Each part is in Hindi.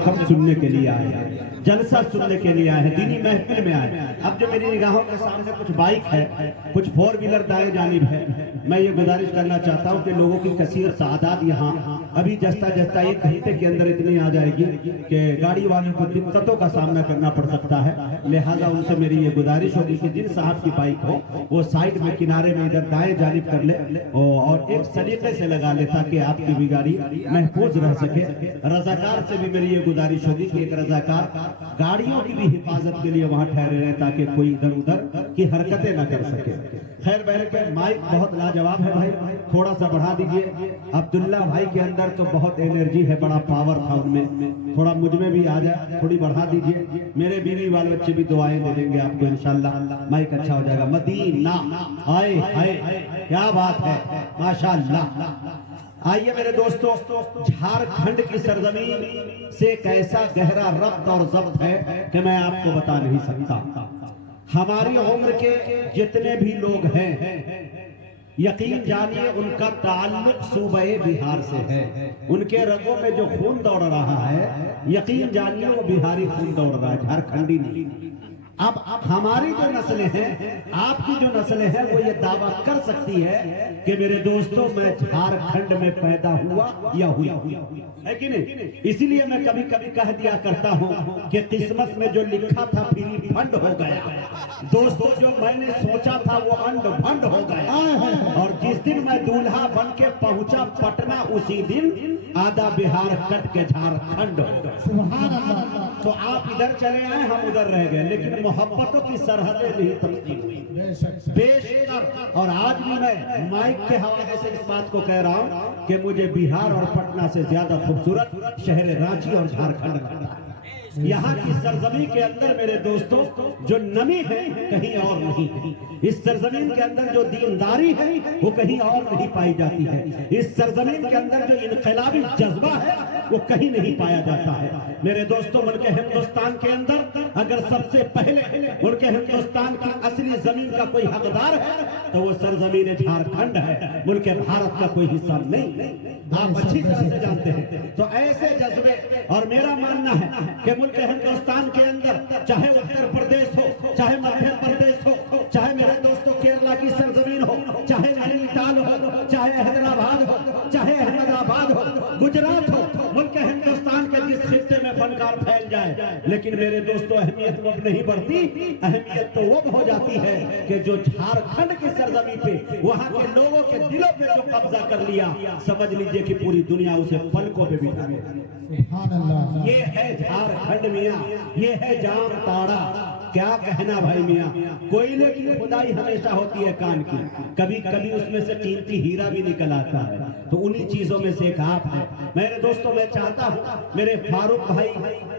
हम सुनने के लिए आए हैं, जलसा सुनने के लिए आए हैं, दीनी महफिल में आए हैं। अब जो मेरी निगाहों के सामने कुछ बाइक है, कुछ 4 व्हीलर दाएं जानिब है, मैं ये गुजारिश करना चाहता हूँ कि लोगों की कसीर तादाद यहाँ अभी जस्ता जस्ता 1 घंटे के अंदर इतनी आ जाएगी कि गाड़ी वालों को दिक्कतों का सामना करना पड़ सकता है। लिहाजा उनसे मेरी ये गुजारिश होगी कि जिन साहब की बाइक हो वो साइड में किनारे में इधर दाएं जानिब कर ले और एक सलीके से लगा ले ताकि आपकी भी गाड़ी महफूज रह सके। रजाकार से भी मेरी ये गुजारिश होगी कि एक रजाकार गाड़ियों की भी हिफाजत के लिए वहां ठहरे रहे ताकि कोई इधर उधर की हरकतें न कर सके। खैर बहर के माइक बहुत लाजवाब है भाई, थोड़ा सा बढ़ा दीजिए। अब्दुल्ला भाई के अंदर तो बहुत एनर्जी है, बड़ा पावर था उनमें, थोड़ा मुझ में भी आ जाए, थोड़ी बढ़ा दीजिए। मेरे बीवी बाल बच्चे भी दुआएं दे देंगे आपको इंशाल्लाह, माइक अच्छा हो जाएगा। मदीना आए हाय क्या बात है, माशाअल्लाह। आइए मेरे दोस्तों, झारखंड की सरजमीन से एक ऐसा गहरा रब्त और जब्त है कि मैं आपको बता नहीं सकता। हमारी उम्र के जितने भी लोग हैं यकीन जानिए उनका ताल्लुक सूबे बिहार से है। उनके रगों में जो खून दौड़ रहा है यकीन जानिए वो बिहारी खून दौड़ रहा है, झारखंडी नहीं। अब हमारी जो नस्लें हैं, आपकी जो नस्लें हैं, वो ये दावा कर सकती है कि मेरे दोस्तों मैं झारखंड में पैदा हुआ या हुई है कि नहीं। इसीलिए मैं कभी कभी कह दिया करता हूं कि किस्मत में जो लिखा था फ्री फंड हो गया। दोस्तों जो मैंने सोचा था वो अंड भंड हो गया। और जिस दिन मैं दूल्हा बन के पहुंचा पटना उसी दिन आधा बिहार कट के झारखंड हो गया। सुभान अल्लाह। तो आप इधर चले आए, हम उधर रह गए, लेकिन मोहब्बतों की सरहदें नहीं तब्दील हुई बेशक। और आज भी मैं माइक के हवाले से इस बात को कह रहा हूं कि मुझे बिहार और पटना से ज्यादा खूबसूरत शहर रांची और झारखंड लगता है। यहाँ की सरजमीन के अंदर मेरे दोस्तों जो नमी है कहीं और नहीं है। इस सरजमीन के अंदर जो दीनदारी है वो कहीं और नहीं पाई जाती है। इस सरजमीन के अंदर जो इनकलाबी जज्बा है वो कहीं नहीं पाया जाता है। मेरे दोस्तों मुल्क हिंदुस्तान के अंदर अगर सबसे पहले मुल्क हिंदुस्तान की असली जमीन का कोई हकदार है तो वो सरजमीन झारखंड है, मुल्क भारत का कोई हिस्सा नहीं। आप अच्छी तरह से जानते हैं। तो ऐसे जज्बे, और मेरा मानना है कि मुल्क हिंदुस्तान के अंदर चाहे उत्तर प्रदेश हो, चाहे मध्य प्रदेश हो, चाहे मेरे दोस्तों केरला की सरजमीन हो, चाहे नैनीताल हो, चाहे हैदराबाद हो, चाहे अहमदाबाद हो, गुजरात हो, मुल्क हिंदुस्तान के जिस खित्ते में फनकार फैल जाए, लेकिन मेरे दोस्तों अहमियत वो नहीं बढ़ती। अहमियत तो वो हो जाती है कि जो झारखंड की सरजमीन पे वहां के लोगों के दिलों पे जो कब्जा कर लिया, समझ लीजिए कि पूरी दुनिया उसे पलकों पे बिठा ले। ये है झारखंड मियां, ये है जामताड़ा। क्या कहना भाई मियां, कोयले की खुदाई हमेशा होती है कान की, कभी कभी उसमें से कीमती हीरा भी निकल आता है। तो उन्हीं चीजों में से एक आप है। मेरे दोस्तों मैं चाहता हूं, मेरे फारूक भाई,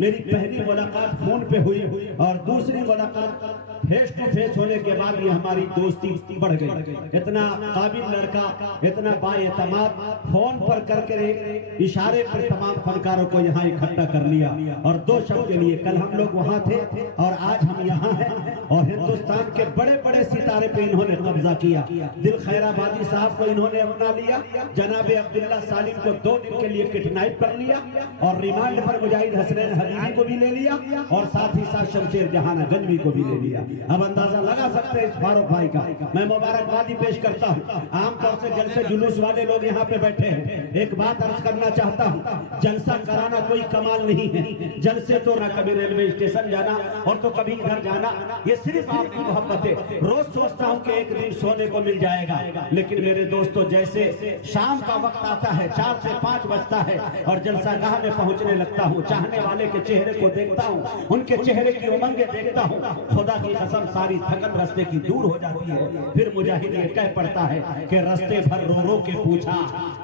मेरी पहली मुलाकात फोन पे हुई और दूसरी मुलाकात फेस टू फेस होने के बाद ये हमारी दोस्ती बढ़ गई। इतना काबिल लड़का, इतना बाएतमाद, फोन पर करके इशारे पर तमाम फनकारों को यहाँ इकट्ठा कर लिया और 2 शब्द के लिए कल हम लोग वहाँ थे और आज हम यहाँ हैं। और हिंदुस्तान के बड़े बड़े सितारे पे इन्होंने कब्जा किया। दिल खैराबादी साहब को इन्होंने अपना लिया, जनाब अब्दुल्ला सालिम को 2 दिन के लिए किडनैप कर लिया और रिमांड पर मुजाहिद हसनैन हबीबी को भी ले लिया और साथ ही साथ शमशेर जहान गंजवी को भी ले लिया। अब अंदाजा लगा सकते हैं इस फारूक भाई का। मैं मुबारकबादी पेश करता हूँ। आमतौर से जलसे जुलूस वाले लोग यहाँ पे बैठे हैं। एक बात अर्ज करना चाहता हूँ, जलसा कराना कोई कमाल नहीं है। जलसे तो ना कभी रेलवे स्टेशन जाना और तो कभी इधर जाना, ये सिर्फ आपकी मोहब्बत है। रोज सोचता हूँ कि एक दिन सोने को मिल जाएगा, लेकिन मेरे दोस्तों जैसे शाम का वक्त आता है, 4 से 5 बजता है और जलसागाह में पहुंचने लगता हूँ, चाहने वाले के चेहरे को देखता हूँ, उनके चेहरे की उमंगे देखता हूँ, खुदा की कसम सारी थकन रास्ते की दूर हो जाती है। फिर मुजाहिद ये कह पड़ता है कि रास्ते भर रो रो के पूछा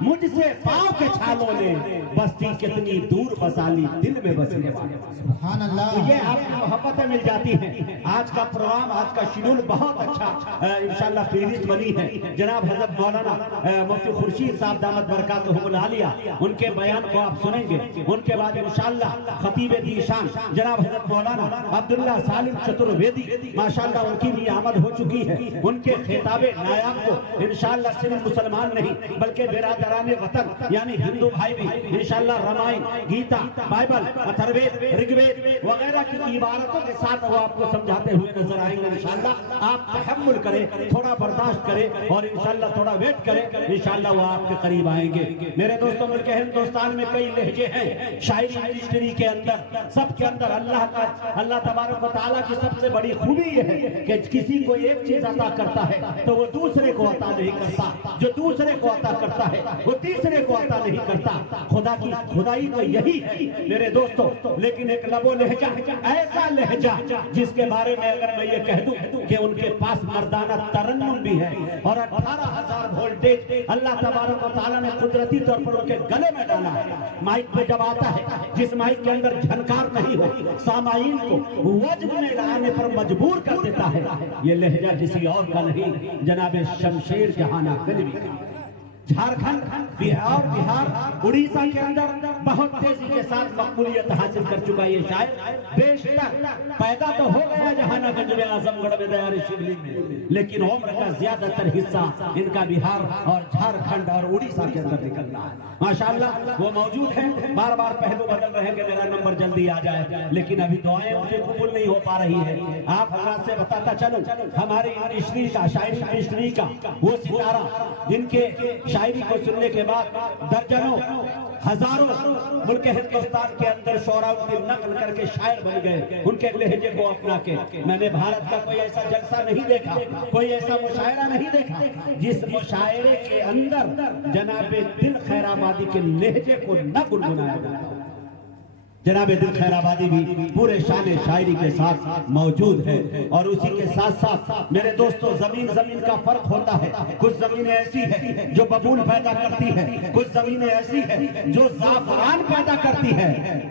मुझसे पाँव के छालों ने, बस्ती कितनी दूर बसा ली दिल में बसने वाले। सुभान अल्लाह। तो ये आपकी मोहब्बतें मिल जाती हैं। आज का प्रोग्राम, आज का शेड्यूल बहुत अच्छा इंशाल्लाह फेरिस्त बनी है। जनाब हजरत मौलाना मुफ्ती खुर्शीद साहब दामत बरकातुहुल आलिया, उनके बयान को आप सुनेंगे। उनके बाद इंशाल्लाह खतीब दीशान जनाब हजरत मौलाना अब्दुल्ला सालिम चतुर्वेदी माशाल्लाह उनकी भी आमद हो चुकी है। उनके खिताबे नायाब को इंशाल्लाह सिर्फ मुसलमान नहीं बल्कि बिरादराने वतन यानी हिंदू भाई भी इंशाल्लाह रामायण, गीता, बाइबल, अथर्ववेद, ऋग्वेद वगैरह की इबारतों के साथ वो आपको समझाते हुए नजर आएंगे। इंशाल्लाह आप तहम्मुल करें, थोड़ा बर्दाश्त करें और इंशाल्लाह थोड़ा वेट करें, इंशाल्लाह वो आपके करीब आएंगे। मेरे दोस्तों, मुल्क हिंदुस्तान में कई लहजे हैं शायरी इंडस्ट्री के अंदर, सबके अंदर अल्लाह तबारक व तआला की सबसे बड़ी खूबी यह है कि किसी को एक चीज अता करता है तो वो दूसरे को अता नहीं करता, जो दूसरे को अता करता है वो तीसरे को अता नहीं करता। खुदा की खुदाई तो यही है मेरे दोस्तों। लेकिन एक लबो लहजा, ऐसा लहजा जिसके बारे में अगर मैं ये कह दूं कि उनके पास मर्दाना तरन्नुम भी है और 18,000 वोल्टेज अल्लाह तबारक व तआला ने कुदरती तौर पर उनके गले में डाला है। माइक पे जब आता है, जिस माइक के अंदर झनकार नहीं हो, सामाईन को वज्र में लाने पर मजबूर कर देता है, ये लहजा किसी और का नहीं, जनाब शमशेर जहाना गजवी का। झारखंड, बिहार, उड़ीसा के अंदर बहुत तेजी के साथ मकबूलियत हासिल कर चुका ये शायर। बेशक पैदा तो हो गया जहानागंज में, आजमगढ़ में, दयारे शिवली में, लेकिन उम्र का ज्यादातर हिस्सा इनका बिहार और झारखंड और उड़ीसा के अंदर निकल रहा है। माशाल्लाह वो मौजूद है, बार बार पहलू बदल रहे हैं कि मेरा नंबर जल्दी आ जाए, लेकिन अभी दुआएं उनकी कबूल नहीं हो पा रही है। आप हजरात से बताता चलूं, हमारी इंडस्ट्री का, शायरी इंडस्ट्री का वो सितारा जिनके शायरी को सुनने के बाद दर्जनों हजारों मुल्क हिंदुस्तान के अंदर शोरा उनकी नकल करके शायर बन गए, उनके लहजे को अपना के। मैंने भारत का कोई ऐसा जलसा नहीं देखा, कोई ऐसा मुशायरा नहीं देखा जिस मुशायरे के अंदर जनाबे दिल खैराबादी के लहजे को न गुनगुनाया जाता। जनाबे दिल खैराबादी भी पूरे शान शायरी के साथ मौजूद है। और उसी के साथ साथ मेरे दोस्तों, जमीन का फर्क होता है। कुछ जमीनें ऐसी है जो बबूल पैदा करती है, कुछ जमीनें ऐसी है जो जाफरान पैदा करती है।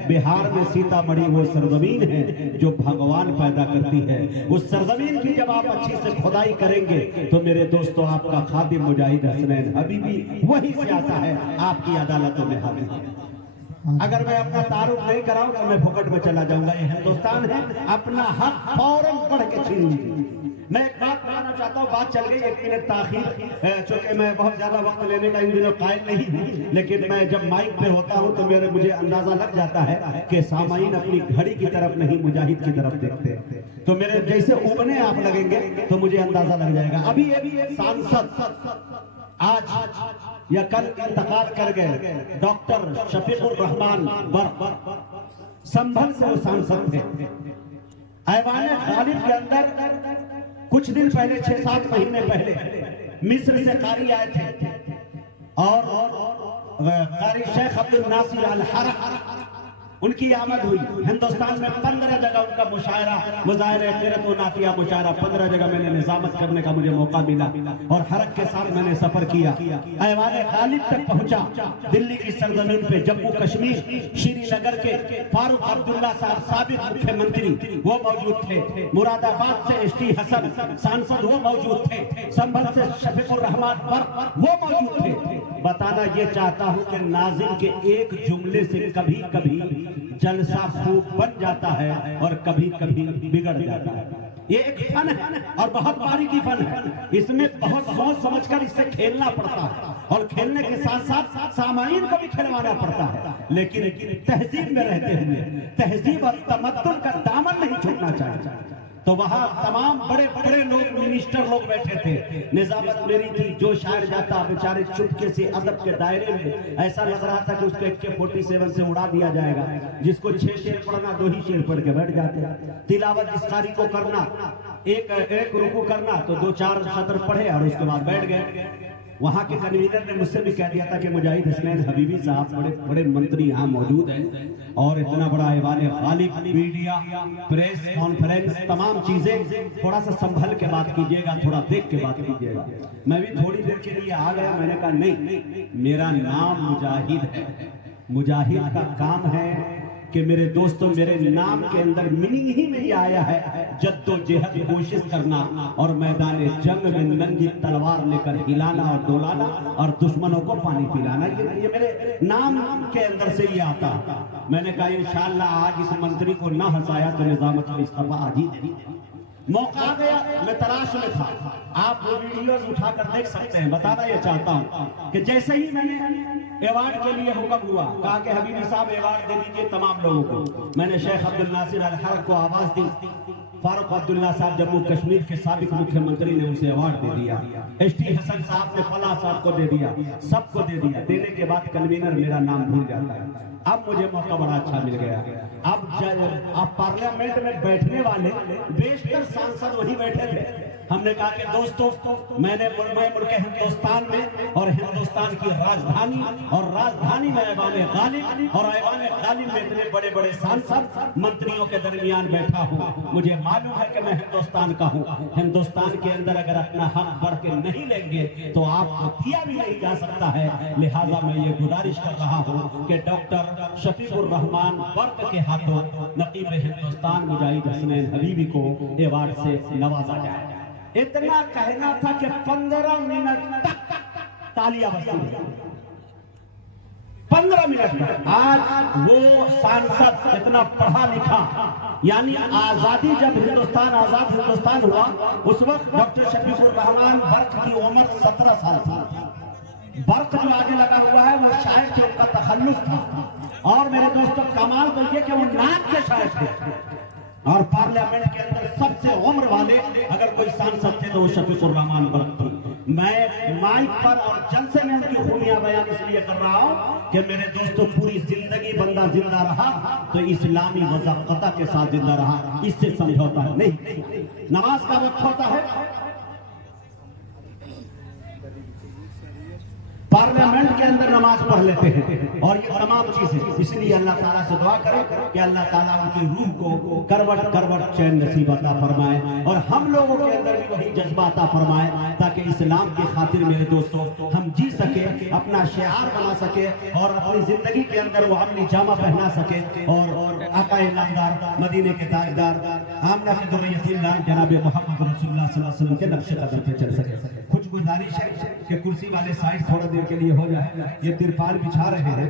बिहार में सीतामढ़ी वो सरजमीन है जो भगवान पैदा करती है। उस सरजमीन की जब आप अच्छी से खुदाई करेंगे तो मेरे दोस्तों, आपका खादिम मुजाहिद हसनैन हबीबी वहीं से आता है, आपकी अदालतों में हाजिर है। अगर मैं अपना तारुफ नहीं कराऊं तो मैं फुकट में चला जाऊंगा। ये हिंदुस्तान है, अपना हक फौरन पढ़ के छीन लीजिए। मैं एक बात बताना चाहता हूँ, बात चल गई 1 मिनट ताखीर, चूंकि मैं बहुत ज्यादा वक्त लेने का इन दिनों कायल नहीं हूँ, लेकिन मैं जब माइक पे होता हूँ तो मुझे अंदाजा लग जाता है कि सामाईन अपनी घड़ी की तरफ नहीं, मुजाहिद की तरफ देखते। तो मेरे जैसे उबने आप लगेंगे तो मुझे अंदाजा लग जाएगा। अभी सांसद आज या कल इंतकाल कर गए डॉक्टर शफीकुर रहमान बर्क, संभल से वो सांसद थे। ऐवान गालिब के अंदर कुछ दिन पहले, 6-7 महीने पहले मिस्र से कारी आए थे और कारी शेख अब्दुल नासिर अल हरक उनकी आमद हुई। हिंदुस्तान में 15 जगह उनका मुशायरा, मुजाहिरा क़िरत व नातिया मुशायरा 15 जगह मैंने निजामत करने का मुझे मौका मिला और हरक के साथ मैंने सफर किया। ऐवान गालिब तक पहुंचा, दिल्ली की सरजमीन पे, जम्मू कश्मीर, श्रीनगर के फारूक अब्दुल्ला साहब साबिक मुख्यमंत्री वो मौजूद थे। मुरादाबाद से ST हसन सांसद वो मौजूद थे। संभल से शफीकुर रहमान बर्क वो मौजूद थे। बताना ये चाहता हूं कि नाज़िम के एक जुमले से कभी कभी जलसा खूब बन जाता है और कभी कभी बिगड़ जाता है। ये एक फन है और बहुत बारीकी फन है। इसमें बहुत सोच समझकर इससे खेलना पड़ता है और खेलने के साथ साथ सामाईन को भी खिलवाना पड़ता है। लेकिन तहजीब में रहते हुए तहजीब और तमद्दुन का दामन नहीं छूटना चाहिए। तो वहां तमाम बड़े बड़े लोग, मिनिस्टर लोग बैठे थे। निजामत मेरी थी, जो शायर जाता बेचारे चुपके से अदब के दायरे में, ऐसा लग रहा था कि उसको AK-47 से उड़ा दिया जाएगा। जिसको 6 शेर पढ़ना 2 ही शेर पढ़ के बैठ जाते। तिलावत इस कारी को करना, एक रुकू करना तो 2-4 सत्र पढ़े और उसके बाद बैठ गए। वहां के कन्वीनर ने मुझसे भी कह दिया था कि मुजाहिद हसनैन हबीबी साहब बड़े बड़े मंत्री यहाँ मौजूद हैं और इतना बड़ा ऐवान गालिब, मीडिया, प्रेस कॉन्फ्रेंस, तमाम चीजें थोड़ा सा संभल के बात कीजिएगा, थोड़ा देख के बात कीजिएगा। मैं भी थोड़ी देर के लिए आ गया। मैंने कहा नहीं, मेरा नाम मुजाहिद है। मुजाहिद का काम है कि मेरे दोस्तों, मेरे नाम के अंदर मीनिंग ही में ही आया है जद्दोजहद, कोशिश करना और मैदान जंग में नंगी तलवार लेकर हिलाना और डोलाना और दुश्मनों को पानी पिलाना। ये मेरे नाम के अंदर से ही आता। मैंने कहा इंशाअल्लाह आज इस मंत्री को ना हंसाया तो निजामत का इस्तीफा आज ही दे। मौका आ गया, मैं तलाश में था। आप वो वीडियोस उठाकर देख सकते हैं। बताना ये चाहता हूं कि जैसे ही मैंने अवार्ड के लिए हुक्म हुआ, कहा कि हबीबी साहब अवार्ड दे दीजिए तमाम लोगों को, मैंने शेख अब्दुल नासिर अल हरक को आवाज दी। फारूक अब्दुल्ला साहब जम्मू कश्मीर के साबिक मुख्यमंत्री ने उसे अवार्ड दे दिया। एसटी हसन साहब ने फला साहब को दे दिया, सबको दे दिया। देने के बाद कन्वीनर मेरा नाम भूल जाता है। अब मुझे मौका बड़ा अच्छा मिल गया। अब पार्लियामेंट में बैठने वाले बेशतर सांसद वही बैठे थे। हमने कहा कि दोस्तों, मैं मुल्क हिंदुस्तान में और हिंदुस्तान की राजधानी में ऐवान गालिब और ऐवान गालिब में इतने बड़े बड़े सांसद मंत्रियों के दरमियान बैठा हूँ। मुझे मालूम है कि मैं हिंदुस्तान का हूँ। हिंदुस्तान के अंदर अगर अपना हक बढ़ के नहीं लेंगे तो आपको किया भी नहीं जा सकता है। लिहाजा मैं ये गुजारिश कर रहा हूँ कि डॉक्टर शफीकुर रहमान वर्क के हाथों नकीब हिंदुस्तान मुजाहिद हसनैन हबीबी को अवार्ड से नवाजा जाए। इतना कहना था कि 15 मिनट तक तालियां बजती रही। 15 मिनट। आज वो सांसद इतना पढ़ा लिखा, यानी आजादी जब हिंदुस्तान आजाद हिंदुस्तान हुआ उस वक्त डॉक्टर शफीकुर रहमान वर्क की उम्र 17 साल थी। वर्क जो आगे लगा हुआ है वो शायर थे, उनका तखल्लुस था। और मेरे दोस्तों, कमाल तो ये कि वो नाक के शायर थे। और पार्लियामेंट के अंदर सबसे उम्र वाले अगर कोई सांसद थे तो वो शफीकुर रहमान वर्क थे। मैं माइक पर और जलसे में उनकी खूबियां बयान इसलिए कर रहा हूं कि मेरे दोस्तों, पूरी जिंदगी बंदा जिंदा रहा तो इस्लामी वज़ाक़ता के साथ जिंदा रहा, इससे समझौता नहीं। नमाज का वक्त होता है, पार्लियामेंट के अंदर नमाज पढ़ लेते हैं और ये तमाम चीजें। इसलिए अल्लाह ताला से दुआ करें कि अल्लाह ताला उनकी रूह को करवट चैन नसीब अता फरमाए और हम लोगों के अंदर भी वही जज्बा अता फरमाए, ताकि इस्लाम की खातिर मेरे दोस्तों हम जी सके, अपना शिआर बना सके और अपनी जिंदगी के अंदर वो अमली जामा पहना सके और आकाए नामदार मदीने के ताजदार आमना के दुर्रयतीन जनाब मोहम्मद रसूलुल्लाह सल्लल्लाहु अलैहि वसल्लम के नक्शे कदम पे चल सके। कुछ गुजारिश है कि कुर्सी वाले साइड थोड़ा देर के लिए हो जाए, ये तिरपाल बिछा रहे हैं।